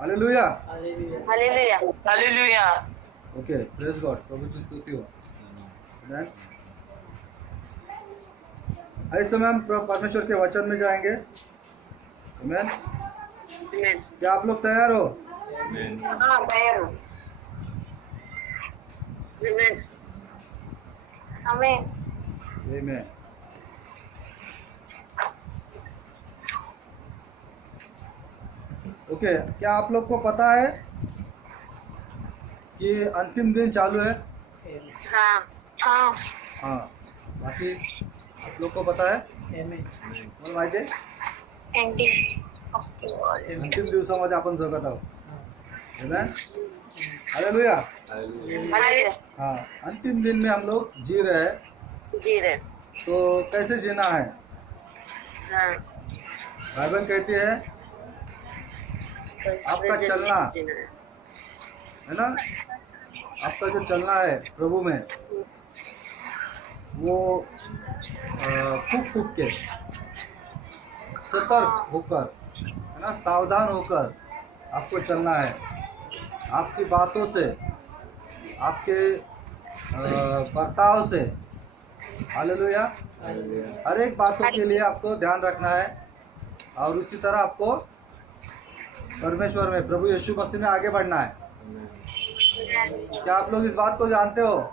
Hallelujah. Hallelujah hallelujah. Okay, praise God, प्रभु की स्तुति हो। Amen. इस समय हम परमेश्वर के वचन में जाएंगे। Amen. आमेन। क्या आप लोग तैयार हो? हाँ तैयार हूँ। आमेन आमेन। Amen. ओके, क्या आप लोग को पता है कि अंतिम दिन चालू है? हाँ हाँ हाँ, बाकी आप लोग को पता है? मला माहिती आहे एंडिंग अंतिम दिवसामध्ये आपण जगत आहोत. Amen. हालेलुया। हालेलुया। हाँ, अंतिम दिन में हम लोग जी रहे हैं। जी रहे। तो कैसे जीना है? हाँ बाइबल कहती है आपका चलना है ना, आपका जो चलना है प्रभु में, वो फूक फूक के, सतर्क होकर, है ना, सावधान होकर आपको चलना है। आपकी बातों से, आपके बर्ताव से, हालेलुया, हर एक बातों के लिए आपको ध्यान रखना है। और उसी तरह आपको परमेश्वर में, प्रभु यीशु मसीह में आगे बढ़ना है। क्या आप लोग इस बात को जानते हो?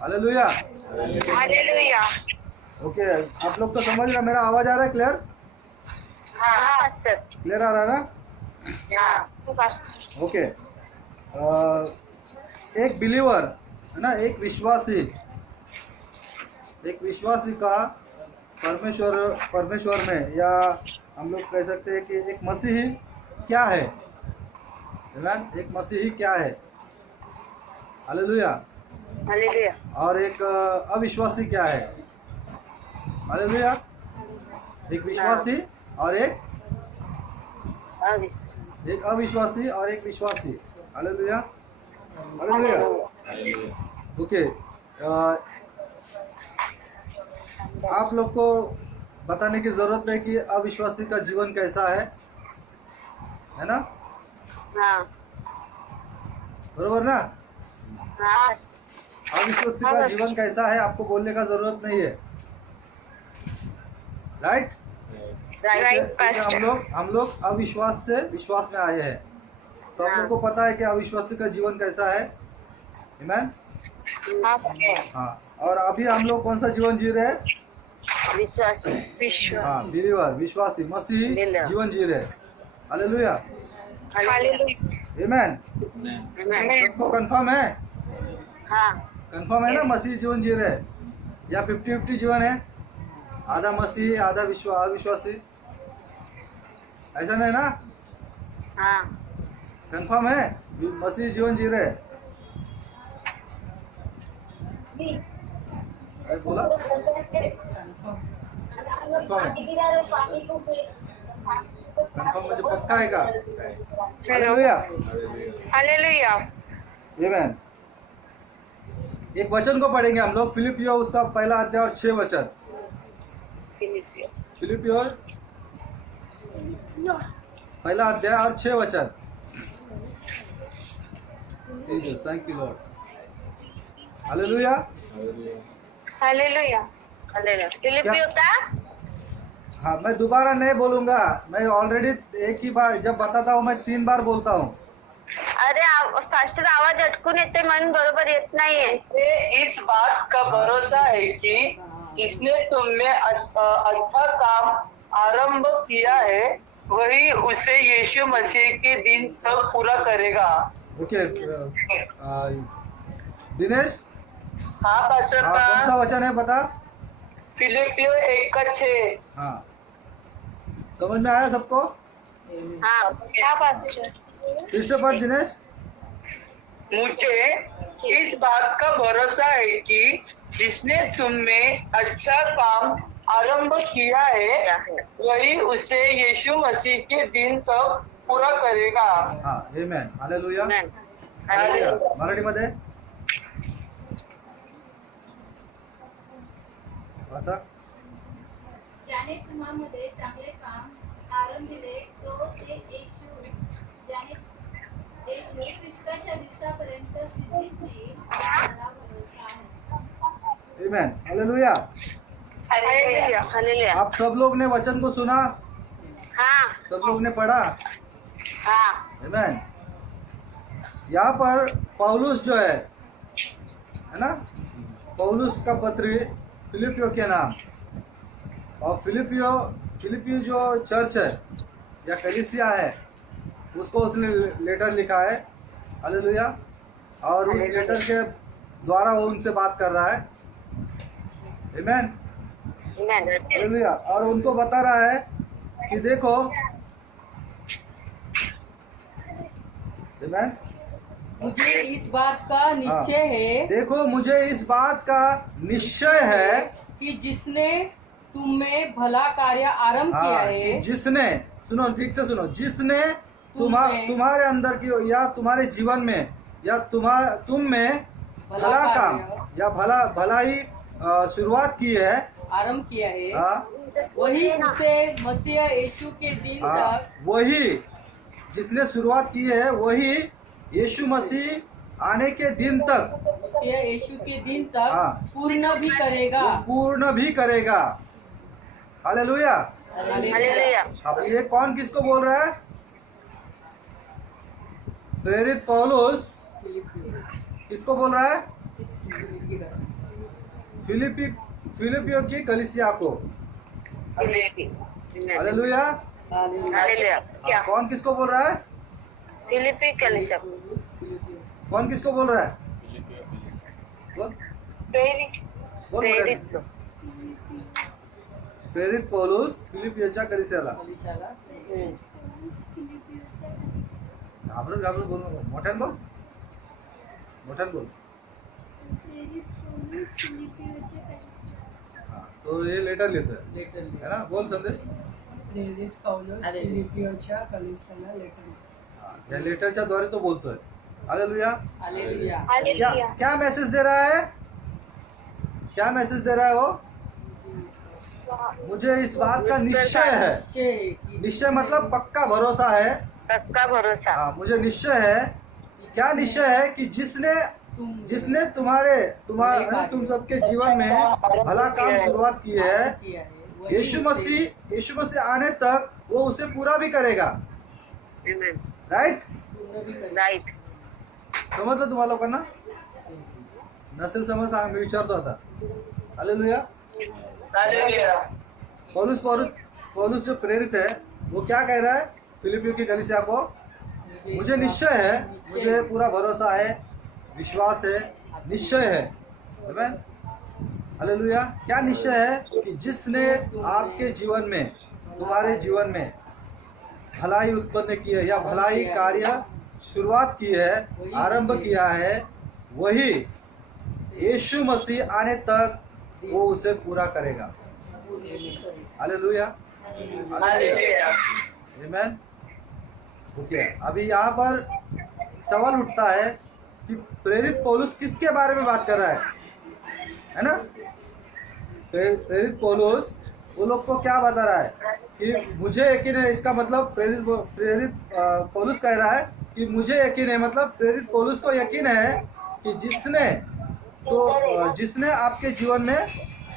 हालेलुया। हालेलुया। ओके, आप लोग तो समझ रहे, मेरा आवाज आ रहा है? क्लियर हाँ क्लियर आ रहा है ना? हाँ। ओके, एक बिलीवर है ना, एक विश्वासी का परमेश्वर में, या हम लोग कह सकते हैं कि एक मसीही क्या है? आमीन। एक मसीही क्या है? हालेलुया। हालेलुया। और एक अविश्वासी क्या है? हालेलुया। एक विश्वासी और एक अविश्वासी और एक विश्वासी। हालेलुया। हालेलुया। ओके, आप लोग को बताने की जरूरत है कि अविश्वासी का जीवन कैसा है ना? हाँ बरोबर ना? हाँ अविश्वासी का जीवन कैसा है आपको बोलने का जरूरत नहीं है, राइट? राइट। हम लोग अविश्वास से विश्वास में आए हैं, तो हम लोग को पता है कि अविश्वासी का जीवन कैसा है। आमीन। हाँ, और अभी हम लोग कौन सा जीवन जी रहे हैं? विश्वासी हाँ, बिलीवर, विश्वासी, मसीही जीवन जी रहे हैं। हालेलुया। आमीन। सबको कंफर्म है? हाँ कंफर्म है ना, मसीही जीवन जी रहे हैं? या 50-50 जीवन है? आधा मसीही आधा अविश्वासी, ऐसा नहीं ना? हाँ कंफर्म है मसीही जीवन जी रहे हैं? अरे बोला कंफर्म म्हणजे पक्का है का? हालेलुया। हालेलुया। आमीन। एक वचन को पढ़ेंगे हम लोग, फिलिपियो उसका पहला अध्याय और 6 वचन। फिलिपियो पहला अध्याय और 6 वचन। Thank you Lord. Hallelujah. Hallelujah. फिलिपियो का? हाँ, मैं दोबारा नहीं बोलूंगा, मैं ऑलरेडी एक ही बार जब बताता हूँ मैं 3 बार बोलता हूँ। अरे फास्ट आवाज अटकून येते म्हणून बरोबर येत नाहीये। इस बात का भरोसा है कि जिसने तुम में अच्छा काम आरंभ किया है वही उसे यीशु मसीह के दिन तक पूरा करेगा। ओके, दिनेश, हाँ पास्टर हाँ, कौन सा का वचन है बता? फिलिपियो 1:6। हाँ, समझ में आया सबको? हाँ पास्टर। फिर से पढ़ दिनेश। मुझे इस बात का भरोसा है कि जिसने तुम में अच्छा काम आरंभ किया है वही उसे यीशु मसीह के दिन तक पूरा करेगा। हाँ, आमेन। हालेलुया। हालेलुया। मराठीमध्ये वाचा। ज्याने तुम्हामध्ये चांगले काम आरंभिले तो आमेन, हालेलुया। Hallelujah hallelujah. आप सब लोग ने वचन को सुना, हाँ सब लोग ने पढ़ा, हाँ आमेन। यहाँ पर पौलुस जो है ना, पौलुस का पत्री फिलिपियो के नाम, और फिलिपियो जो चर्च है या कलीसिया है उसको उसने लेटर लिखा है, हालेलुया। और उस लेटर के द्वारा वो उनसे बात कर रहा है, आमेन, आमेन। हालेलुया। और उनको बता रहा है कि देखो, आमेन, मुझे इस बात का निश्चय है देखो मुझे इस बात का निश्चय है कि जिसने तुम में भला कार्य आरंभ किया कि है, जिसने, सुनो ठीक से सुनो, जिसने तुम्हारे अंदर की या तुम्हारे जीवन में या तुम में भला काम या भलाई शुरुआत की है, आरंभ किया है, हाँ, वही उसे मसीह यीशु के दिन तक, वही जिसने शुरुआत की है वही यीशु मसीह आने के दिन तक, मसीह यीशु के दिन हाँ। तक पूर्ण भी करेगा। वो पूर्ण भी करेगा, हालेलुया। हालेलुया। अब ये कौन किसको बोल रहा है? प्रेरित पौलुस किसको बोल रहा है? फिलिपियो की कलीसिया को, हालेलुया। हालेलुया। क्या कौन किसको बोल रहा है? फिलिपी कलीसिया कौन किसको बोल रहा है? बोल बोल प्रेरित बोल। प्रेरित पौलुस फिलिपियोच्या कलीसियाला, घाबरून बोल नको, मोठ्यानं बोल, मोठ्यानं बोल। हाँ, तो ये लेटर लिहितोय, है ना? बोल संदेश। प्रेरित पौलुस फिलिपियोच्या कलीसियाला लेटर. हाँ, या लेटरच्या द्वारे तो बोलतोय, हालेलुया। हालेलुया. क्या क्या मैसेज दे रहा है? क्या मैसेज दे रहा है वो? मुझे इस बात का निश्चय है। निश्चय मतलब पक्का भरोसा है, पक्का भरोसा। हाँ, मुझे निश्चय है। क्या निश्चय है? कि जिसने तुम सबके जीवन में भला काम शुरुआत की है, यीशु मसीह आने तक वो उसे पूरा भी करेगा, आमेन। राइट? राइट। समजलं तुम्हाला लोकांना? नसेल समज मी विचारतो आता, हालेलुया। हालेलुया। पौलुस जो प्रेरित है वो क्या कह रहा है फिलिपियो की कलीसिया को? मुझे निश्चय है, मुझे पूरा भरोसा है, विश्वास है, निश्चय है, आमेन, हालेलुया। क्या निश्चय है? कि जिसने आपके जीवन में, तुम्हारे जीवन में भलाई उत्पन्न की है या भलाई कार्य शुरुआत की है, आरंभ किया है, वही यीशु मसीह आने तक वो उसे पूरा करेगा, हालेलुया, हालेलुया। आमेन। ओके, अभी यहाँ पर सवाल उठता है कि प्रेरित पौलुस किसके बारे में बात कर रहा है ना? प्रेरित पौलुस वो लोग को क्या बता रहा है कि मुझे यकीन है, इसका मतलब प्रेरित पौलुस कह रहा है कि मुझे यकीन है, मतलब प्रेरित पौलुस को यकीन है कि जिसने आपके जीवन में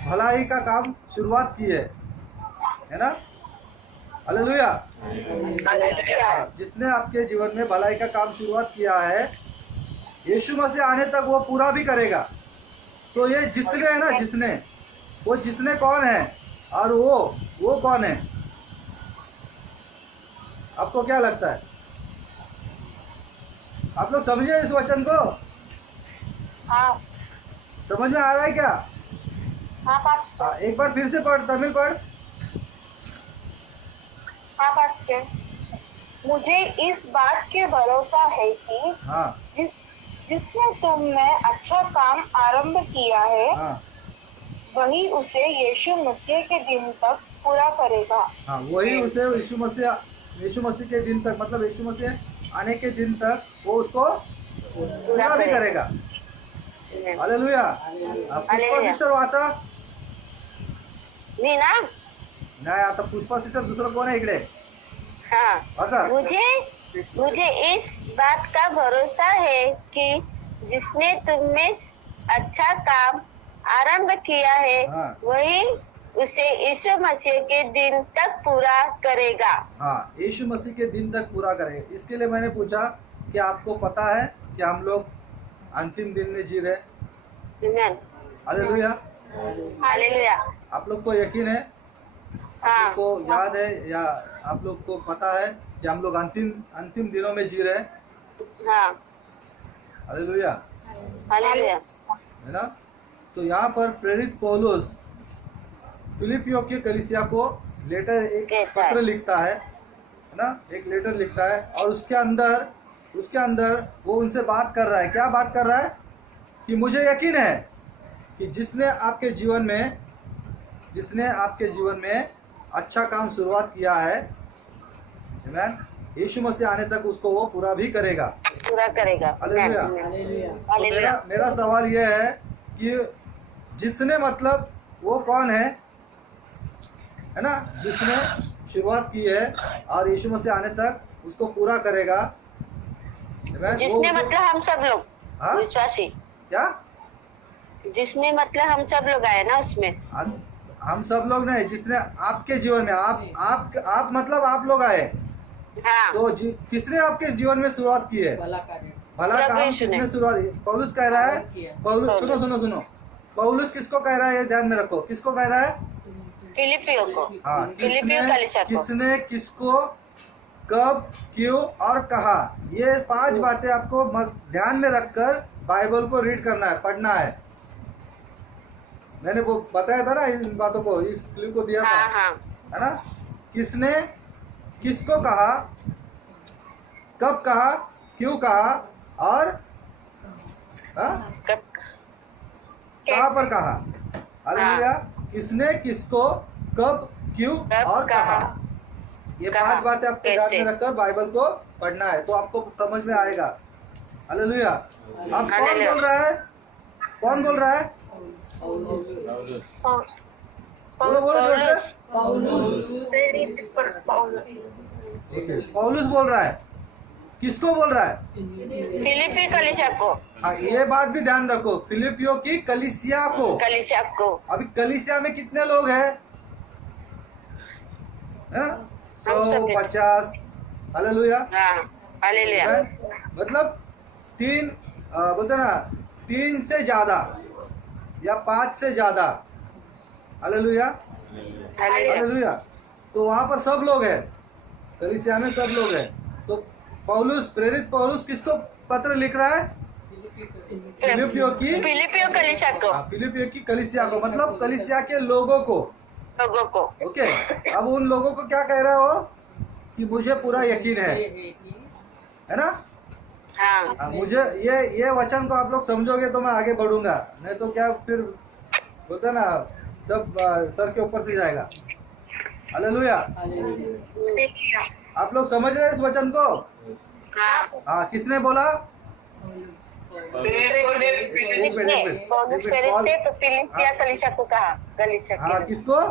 भलाई का काम शुरुआत की है ना? हालेलुया। जिसने आपके जीवन में भलाई का काम शुरुआत किया है, यीशु मसीह आने तक वो पूरा भी करेगा। तो ये जिसने है ना, जिसने कौन है और वो कौन है? आपको क्या लगता है? आप लोग समझे इस वचन को? हाँ समझ में आ रहा है क्या? हाँ पास्टर। हाँ, एक बार फिर से पढ़, तमिल पढ़। हाँ पास्टर। मुझे इस बात के भरोसा है कि हाँ जिसने तुम में अच्छा काम आरंभ किया है, हाँ वही उसे यीशु मसीह के दिन तक पूरा करेगा। हाँ, वही उसे यीशु मसीह के दिन तक, मतलब यीशु मसीह आने के दिन तक वो उसको पूरा भी करेगा, हालेलुया। पुष्पा सिस्टर वाचा मी ना? नाही, आता पुष्पा सिस्टर दुसरं कोण आहे इकडे? हाँ। वाचा। मुझे इस बात का भरोसा है कि जिसने तुम में अच्छा काम आरंभ किया है हाँ। वही उसे यीशु मसीह के दिन तक पूरा करेगा। हाँ, यीशु मसीह के दिन तक पूरा करेगा। इसके लिए मैंने पूछा कि आपको पता है कि हम लोग अंतिम दिन में जी रहे। आमीन। हालेलुया। हालेलुया। आप लोग को यकीन है, हाँ। आप लोग को याद है या आप लोग को पता है कि हम लोग अंतिम दिनों में जी रहे। हाँ। Hallelujah, hallelujah. है ना। तो यहाँ पर प्रेरित पौलुस फिलिपियों की कलीसिया को लेटर, एक कहता है। पत्र लिखता है ना, एक लेटर लिखता है, और उसके अंदर वो उनसे बात कर रहा है। क्या बात कर रहा है? कि मुझे यकीन है कि जिसने आपके जीवन में अच्छा काम शुरुआत किया है, आमीन, यीशु मसीह आने तक उसको वो पूरा भी करेगा। पूरा करेगा। हालेलुया। हालेलुया। तो मेरा सवाल यह है कि जिसने, मतलब वो कौन है ना, जिसने शुरुआत की है और यीशु मसीह आने तक उसको पूरा करेगा। जिसने मतलब हम सब लोग हाँ? विश्वासी, क्या? जिसने मतलब हम सब लोग आए ना उसमें। हम सब लोग नहीं, जिसने आपके जीवन में आप मतलब आप लोग आए। हाँ। तो किसने आपके जीवन में शुरुआत की है? भला कार्य भला प्रभु काम यीशु ने। किसने शुरुआत? पौलुस कह रहा है। पौलुस, सुनो, पौलुस किसको कह रहा है? ये ध्यान में रखो, किसको कह रहा है? फिलिपियों को। हाँ, फिलिपियों कलीसिया को। किसने किसको, कब, क्यों और कहा, ये 5 बातें आपको ध्यान में रखकर बाइबल को रीड करना है, पढ़ना है। मैंने वो बताया था ना, इन बातों को, इस क्लू को दिया हाँ, था, हाँ। है ना। किसने किसको कहा, कब कहा, क्यों कहा और कहाँ पर कहा। हालेलुया। किसने किसको, कब, क्यों कब और कहा, ये कहा, 5 बातें आपको ध्यान कैसे? में रखकर बाइबल को पढ़ना है, तो आपको समझ में आएगा। हालेलुया। अब कौन हालेलुया। बोल रहा है? कौन बोल रहा है? बोलो जोर से। पौलुस बोल रहा है। किसको बोल रहा है? फिलिपी कलीसिया को। हाँ, ये बात भी ध्यान रखो, फिलिपियों की कलीसिया को। कलीसिया को। अभी कलीसिया में कितने लोग हैं? है ना, 150। हालेलुया। हाँ। हालेलुया। मतलब 3 बोलते ना, 3 से ज्यादा या 5 से ज्यादा। हालेलुया। हालेलुया। हालेलुया। तो वहां पर सब लोग हैं, कलीसिया में सब लोग हैं। तो पौलुस, प्रेरित पौलुस किसको पत्र लिख रहा है? फिलिपियों कलीसिया को। फिलिपियों की कलीसिया को, मतलब कलीसिया के लोगों को। ओके। अब उन लोगों को क्या कह रहा है वो? कि मुझे पूरा यकीन है ना। हाँ। मुझे ये वचन को आप लोग समझोगे तो मैं आगे बढ़ूंगा, नहीं तो क्या फिर होता ना, सब सर के ऊपर से जाएगा। हालेलुया। आप लोग समझ रहे हैं इस वचन को? हाँ, किसने बोला? फिलिपिया कलीसिया को कहा। कलीसिया हाँ, किसको,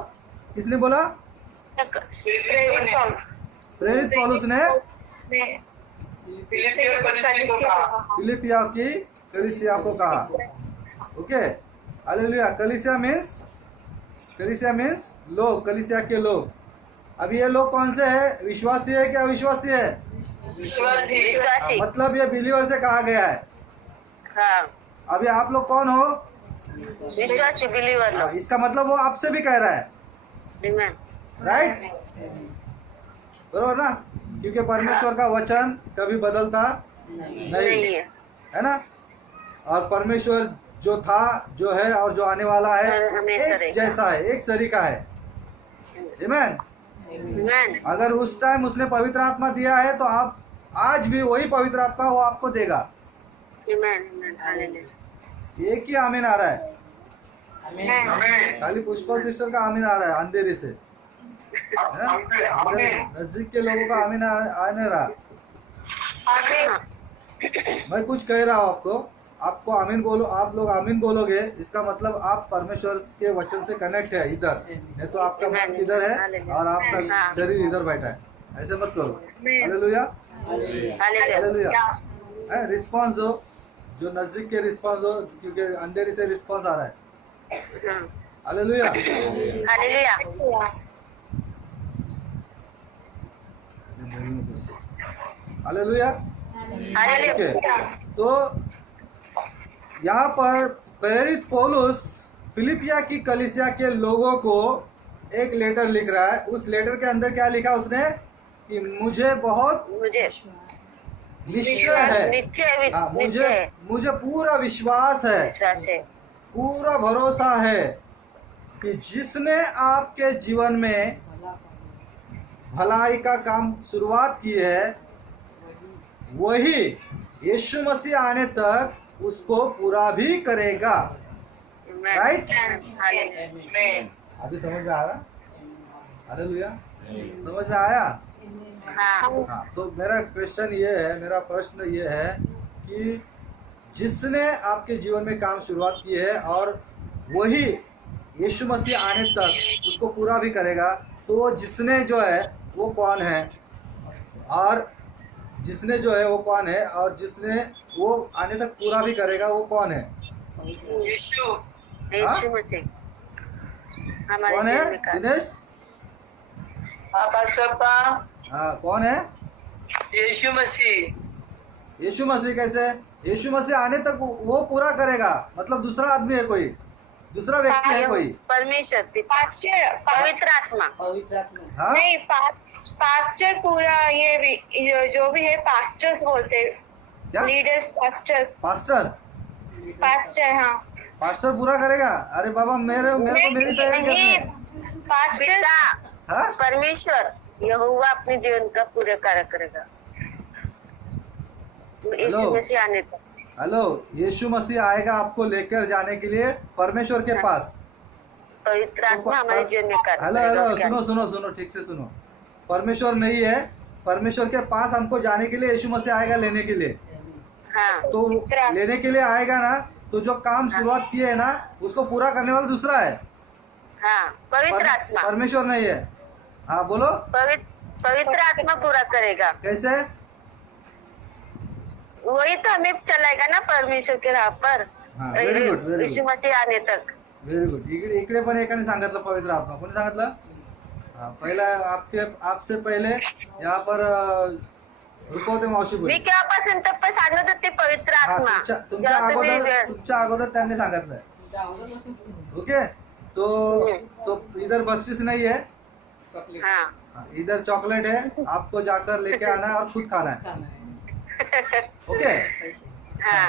किसने बोला? प्रेरित पौलुस ने फिलिपिया की कलीसिया को कहा। ओके। हालेलुया। कलीसिया मीन्स लोग, कलीसिया के लोग। अब ये लोग कौन से हैं? विश्वासी है क्या अविश्वासी है? विश्वासी। मतलब ये बिलीवर से कहा गया है। हाँ। अभी आप लोग कौन हो? विश्वासी बिलीवर लोग। इसका मतलब वो आपसे भी कह रहा है, Amen। राइट? बरोबर ना, क्योंकि परमेश्वर का वचन कभी बदलता नहीं है ना। और परमेश्वर जो था, जो है और जो आने वाला है, एक जैसा है, एक सरीका है। आमीन। Amen। अगर उस टाइम उसने पवित्र आत्मा दिया है तो आप आज भी वही पवित्र आत्मा वो आपको देगा। Amen। हालेलुया। एक ही आमीन आ रहा है, Amen। खाली पुष्पा सिस्टर का आमीन आ रहा है अंधेरे से, है ना। नजदीक के लोगों का आमीन आ नहीं रहा। मैं कुछ कह रहा हूँ आपको आमीन बोलो, आप लोग आमीन बोलोगे, इसका मतलब आप परमेश्वर के वचन से कनेक्ट है इधर, नहीं तो आपका मन इधर है और आपका शरीर इधर बैठा है। ऐसे मत करो। हालेलुया। हालेलुया। रिस्पांस दो, जो नजदीक के रिस्पांस दो, क्योंकि अंधेरे से रिस्पांस आ रहा है। Hallelujah. Hallelujah. Hallelujah. Hallelujah. Okay, तो यहाँ पर प्रेरित पौलुस फिलिपिया की कलीसिया के लोगों को एक लेटर लिख रहा है। उस लेटर के अंदर क्या लिखा उसने कि मुझे बहुत मुझे निश्चय है, निश्चय हाँ, निश्चय मुझे पूरा विश्वास है, विश्वास है, पूरा भरोसा है कि जिसने आपके जीवन में भलाई का काम शुरुआत की है वही यीशु मसीह आने तक उसको पूरा भी करेगा। राइट? हालेलुया। अभी समझ में आ रहा? हालेलुया। समझ में आया? हाँ, हाँ, तो मेरा क्वेश्चन ये है, मेरा प्रश्न ये है कि जिसने आपके जीवन में काम शुरुआत की है और वही यीशु मसीह आने तक उसको पूरा भी करेगा, तो वो जिसने जो है वो कौन है, और जिसने जो है वो कौन है, और जिसने वो आने तक पूरा भी करेगा वो कौन है? यीशु। यीशु मसीह हमारे कौन है जीवन का दिनेश? आकाशप्पा हाँ, कौन है? यीशु मसीह। यीशु मसीह कैसे? यीशु मसीह आने तक वो पूरा करेगा, मतलब दूसरा आदमी है, कोई दूसरा व्यक्ति है कोई? परमेश्वर पवित्र आत्मा। पवित्र आत्मा। हाँ, नहीं, पास्टर पूरा ये जो भी है पास्टर्स बोलते हैं, क्या लीडर्स पास्टर्स। पास्टर? पास्टर, हाँ। पास्टर पूरा करेगा? अरे बाबा, मेरे को मेरी तैयारी करनी है। पास्टर पिता हाँ? परमेश्वर यहोवा अपने जीवन का पूरा कार्य करेगा यीशु हेलो। मसीह आने तक। हेलो, यीशु मसीह आएगा आपको लेकर जाने के लिए परमेश्वर के पास। पवित्र आत्मा हमारे जीवन में कार्य हेलो करेगा हेलो, उसके सुनो सुनो सुनो, ठीक से सुनो। परमेश्वर नहीं है, परमेश्वर के पास हमको जाने के लिए यीशु मसीह आएगा लेने के लिए। हाँ, तो लेने के लिए आएगा ना, तो जो काम शुरुआत किए है ना उसको पूरा करने वाला दूसरा है, हाँ, पवित्र आत्मा। परमेश्वर नहीं है। हाँ बोलो, पवित्र आत्मा पूरा करेगा। कैसे? वही तो हमें चलाएगा ना परमेश्वर के राह पर, हाँ, very good, very यीशु good. मसीह आने तक। Very good. इकडे पण एकाने सांगितलं पवित्र आत्मा. कोणी सांगितलं? हाँ, पहिला आपसे पहिले यहाँ पर रुपवते मावशी मी बोलली. केव्हापासून तर पण सांगत होते पवित्र हा, आत्मा. तुमच्या अगोदर त्यांनी सांगितलं. ओके, तो इधर बख्शिश नहीं है, हाँ, इधर चॉकलेट है, आपको जाकर लेके आना है और खुद खाना है. ओके, हाँ,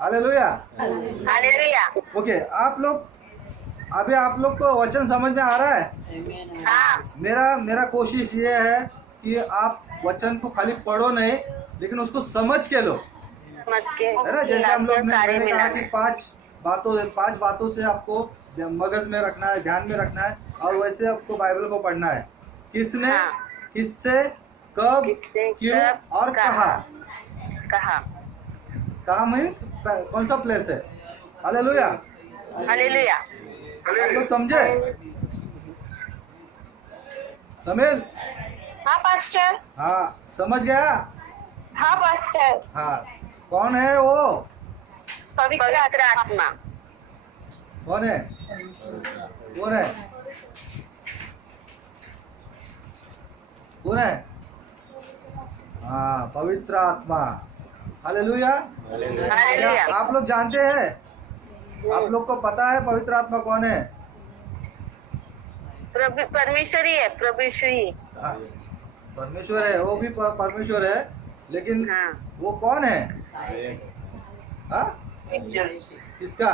हालेलुया. हालेलुया। ओके, आप लोग को वचन समझ में आ रहा है? हाँ, मेरा कोशिश ये है कि आप वचन को खाली पढ़ो नहीं, लेकिन उसको समझ के लो, समझ के है ना? जैसे हम लोग सारे मैंने कहा मिला कि पांच बातों से आपको मगज में रखना है, ध्यान में रखना है, और वैसे आपको बाइबल को पढ़ना है. किसने, हाँ। किससे, कब, किससे, क्यों कब, और कहा. कहा मीन्स कौन सा प्लेस है. हालेलुया. हालेलुया। आप लोग समझे? तमिल? हाँ पास्टर। हाँ, समझ गया. हाँ पास्टर। हाँ, कौन है वो? पवित्र पवित्र आत्मा। आत्मा। कौन है? कौन है? कौन है? हाँ, पवित्र आत्मा. हालेलुया. हालेलुया। आप लोग जानते हैं? आप लोग को पता है पवित्र आत्मा कौन है? प्रभु परमेश्वरी है, परमेश्वरी। हाँ, परमेश्वर है, वो भी परमेश्वर है, लेकिन हाँ, वो कौन है? हाँ, किसका?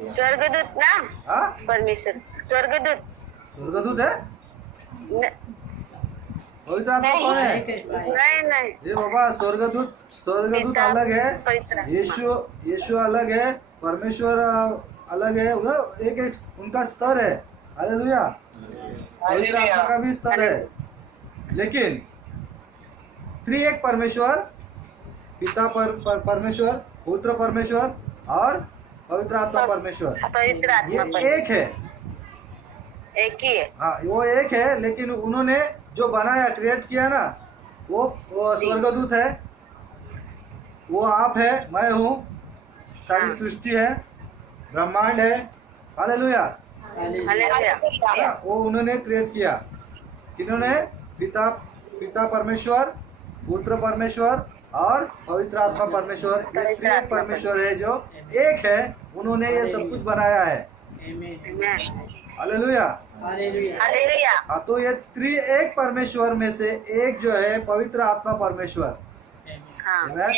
स्वर्गदूत ना, हाँ, परमेश्वर स्वर्गदूत। स्वर्गदूत है. न- पवित्र आत्मा कौन है? नहीं नहीं, ये बाबा, स्वर्गदूत पिता, अलग है, पवित्र आत्मा। यीशु अलग है, परमेश्वर अलग है. वो एक उनका स्तर है. हालेलुया. पवित्र आत्मा का भी स्तर है, लेकिन त्रिएक परमेश्वर, पिता परमेश्वर, पुत्र परमेश्वर और पवित्र आत्मा परमेश्वर, पवित्र आत्मा पर ये एक है. एक ही है। हाँ, वो एक है, लेकिन उन्होंने जो बनाया, क्रिएट किया ना, वो स्वर्गदूत है, वो आप है, मैं हूँ, सारी सृष्टि है. ब्रह्मांड है, हालेलुया, हालेलुया। वो उन्होंने क्रिएट किया। किन्होंने? पिता परमेश्वर, पुत्र परमेश्वर और पवित्र आत्मा परमेश्वर, ये त्रिएक परमेश्वर है जो एक है, उन्होंने ये सब कुछ बनाया है। हालेलुया। हालेलुया। हाँ, तो ये त्रिएक परमेश्वर में से एक जो है पवित्र आत्मा परमेश्वर, हाँ। Amen?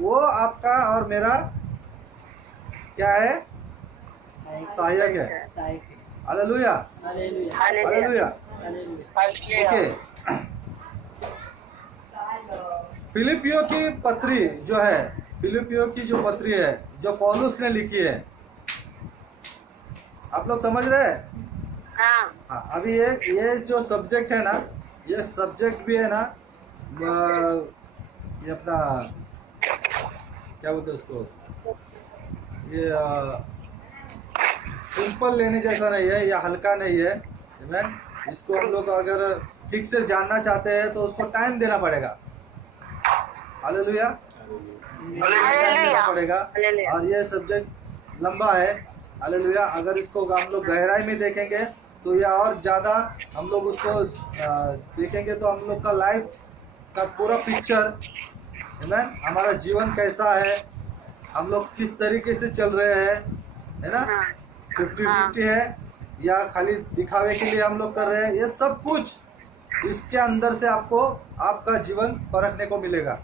वो आपका और मेरा क्या है? सहायक है। Hallelujah, hallelujah. ओके, फिलिपियो की पत्री जो है, फिलिपियो की जो पत्री है जो पौलुस ने लिखी है, आप लोग समझ रहे हैं? हाँ। हाँ, अभी ये जो सब्जेक्ट है ना, ये सब्जेक्ट भी है ना, ये अपना क्या बोलते हैं उसको, ये सिंपल लेने जैसा नहीं है, या हल्का नहीं है। आमीन। इसको हम लोग अगर ठीक से जानना चाहते हैं तो उसको टाइम देना पड़ेगा। हालेलुया, टाइम देना पड़ेगा। और ये सब्जेक्ट लंबा है। हालेलुया, अगर इसको हम लोग गहराई में देखेंगे तो ये और ज़्यादा हम लोग उसको देखेंगे तो हम लोग का लाइफ का पूरा पिक्चर, आमीन, हमारा जीवन कैसा है, हम लोग किस तरीके से चल रहे हैं, है ना, 50-50 है या खाली दिखावे के लिए हम लोग कर रहे हैं, ये सब कुछ इसके अंदर से आपको आपका जीवन परखने को मिलेगा।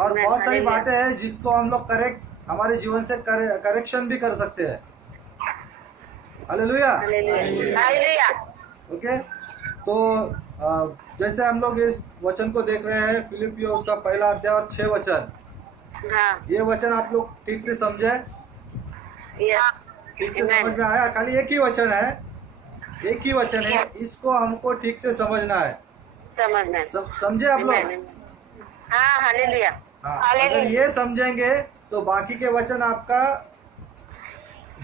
और बहुत सारी बातें हैं जिसको हम लोग हमारे जीवन से करेक्शन भी कर सकते हैं। Hallelujah, hallelujah. ओके। तो जैसे हम लोग इस वचन को देख रहे हैं, फिलिपियो उसका पहला अध्याय और 6 वचन, हाँ। ये वचन आप लोग ठीक से समझे? यस। ठीक से समझ में आया? खाली एक ही वचन है, एक ही वचन है, इसको हमको ठीक से समझना है। समझना। समझे आप लोग? हाँ। हालेलुया। हाँ, अगर ये समझेंगे तो बाकी के वचन आपका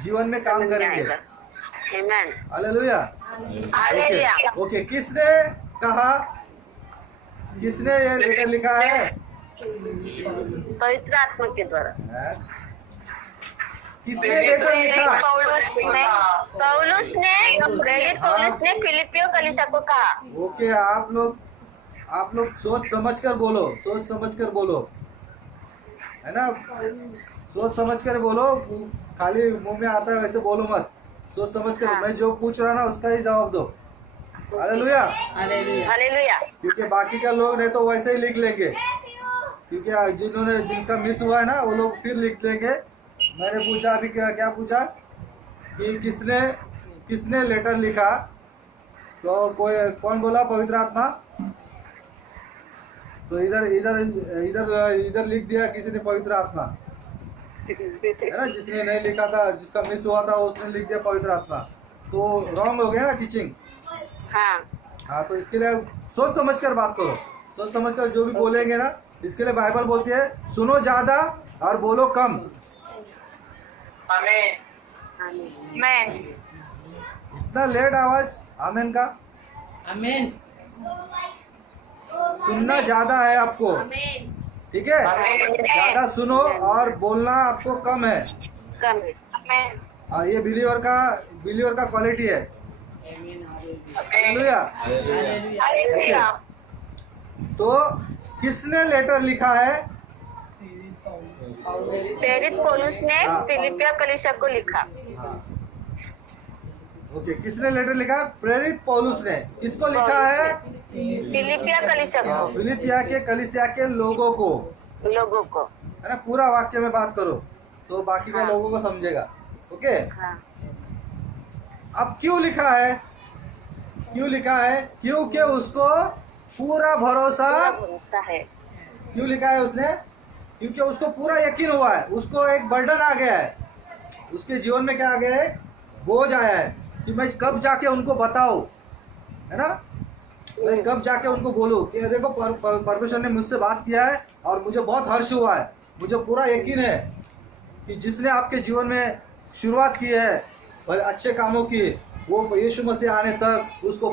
जीवन में काम करेंगे। आमीन। Hallelujah, hallelujah. ओके। किसने कहा, किसने ये लेटर लिखा है? पवित्र आत्मा के द्वारा। किसने लेटर लिखा? पौलुस ने पौलुस ने फिलिपियो कलीसिया को कहा। ओके, आप लोग सोच समझ कर बोलो, सोच समझ कर बोलो, है ना, सोच समझ कर बोलो, खाली मुंह में आता है वैसे बोलो मत, सोच समझ कर। मैं जो पूछ रहा ना उसका ही जवाब दो। Hallelujah, hallelujah. क्योंकि बाकी का लोग नहीं तो वैसे ही लिख लेंगे, क्योंकि जिसका मिस हुआ है ना वो लोग फिर लिख देंगे। मैंने पूछा अभी, क्या पूछा कि किसने लेटर लिखा, तो कौन बोला? पवित्र आत्मा। तो इधर लिख दिया किसी ने पवित्र आत्मा, है ना। जिसने नहीं लिखा था, जिसका मिस हुआ था, उसने लिख दिया पवित्र आत्मा, तो रॉन्ग हो गया ना टीचिंग। हाँ, तो इसके लिए सोच समझ कर बात करो, सोच समझ कर जो भी बोलेंगे ना। इसके लिए बाइबल बोलती है, सुनो ज्यादा और बोलो कम। आमीन। इतना लेट आवाज आमीन का? आमीन। सुनना ज्यादा है आपको, ठीक है? ज्यादा सुनो और बोलना आपको कम है। कम। हाँ, ये बिलीवर का क्वालिटी है। हालेलुया। हालेलुया। तो किसने लेटर लिखा है? प्रेरित पौलुस ने फिलिपिया कलीसिया को लिखा। ओके, किसने लेटर लिखा? प्रेरित पौलुस ने। किसको लिखा है? फिलिपिया कलीसिया को, फिलिपिया के कलीसिया के लोगों को, है ना। पूरा वाक्य में बात करो तो बाकी के लोगों को समझेगा। ओके। हाँ। अब क्यों लिखा है? क्योंकि उसको पूरा भरोसा है। क्यों लिखा है उसने? क्योंकि उसको पूरा यकीन हुआ है, उसको एक बर्डन आ गया है, उसके जीवन में क्या आ गया है? बोझ आया है कि मैं कब जाके उनको बताऊं, है ना, मैं कब जाके उनको बोलूं कि देखो परमेश्वर ने मुझसे बात किया है और मुझे बहुत हर्ष हुआ है, मुझे पूरा यकीन है कि जिसने आपके जीवन में शुरुआत की है और अच्छे कामों की, वो यीशु मसीह आने तक उसको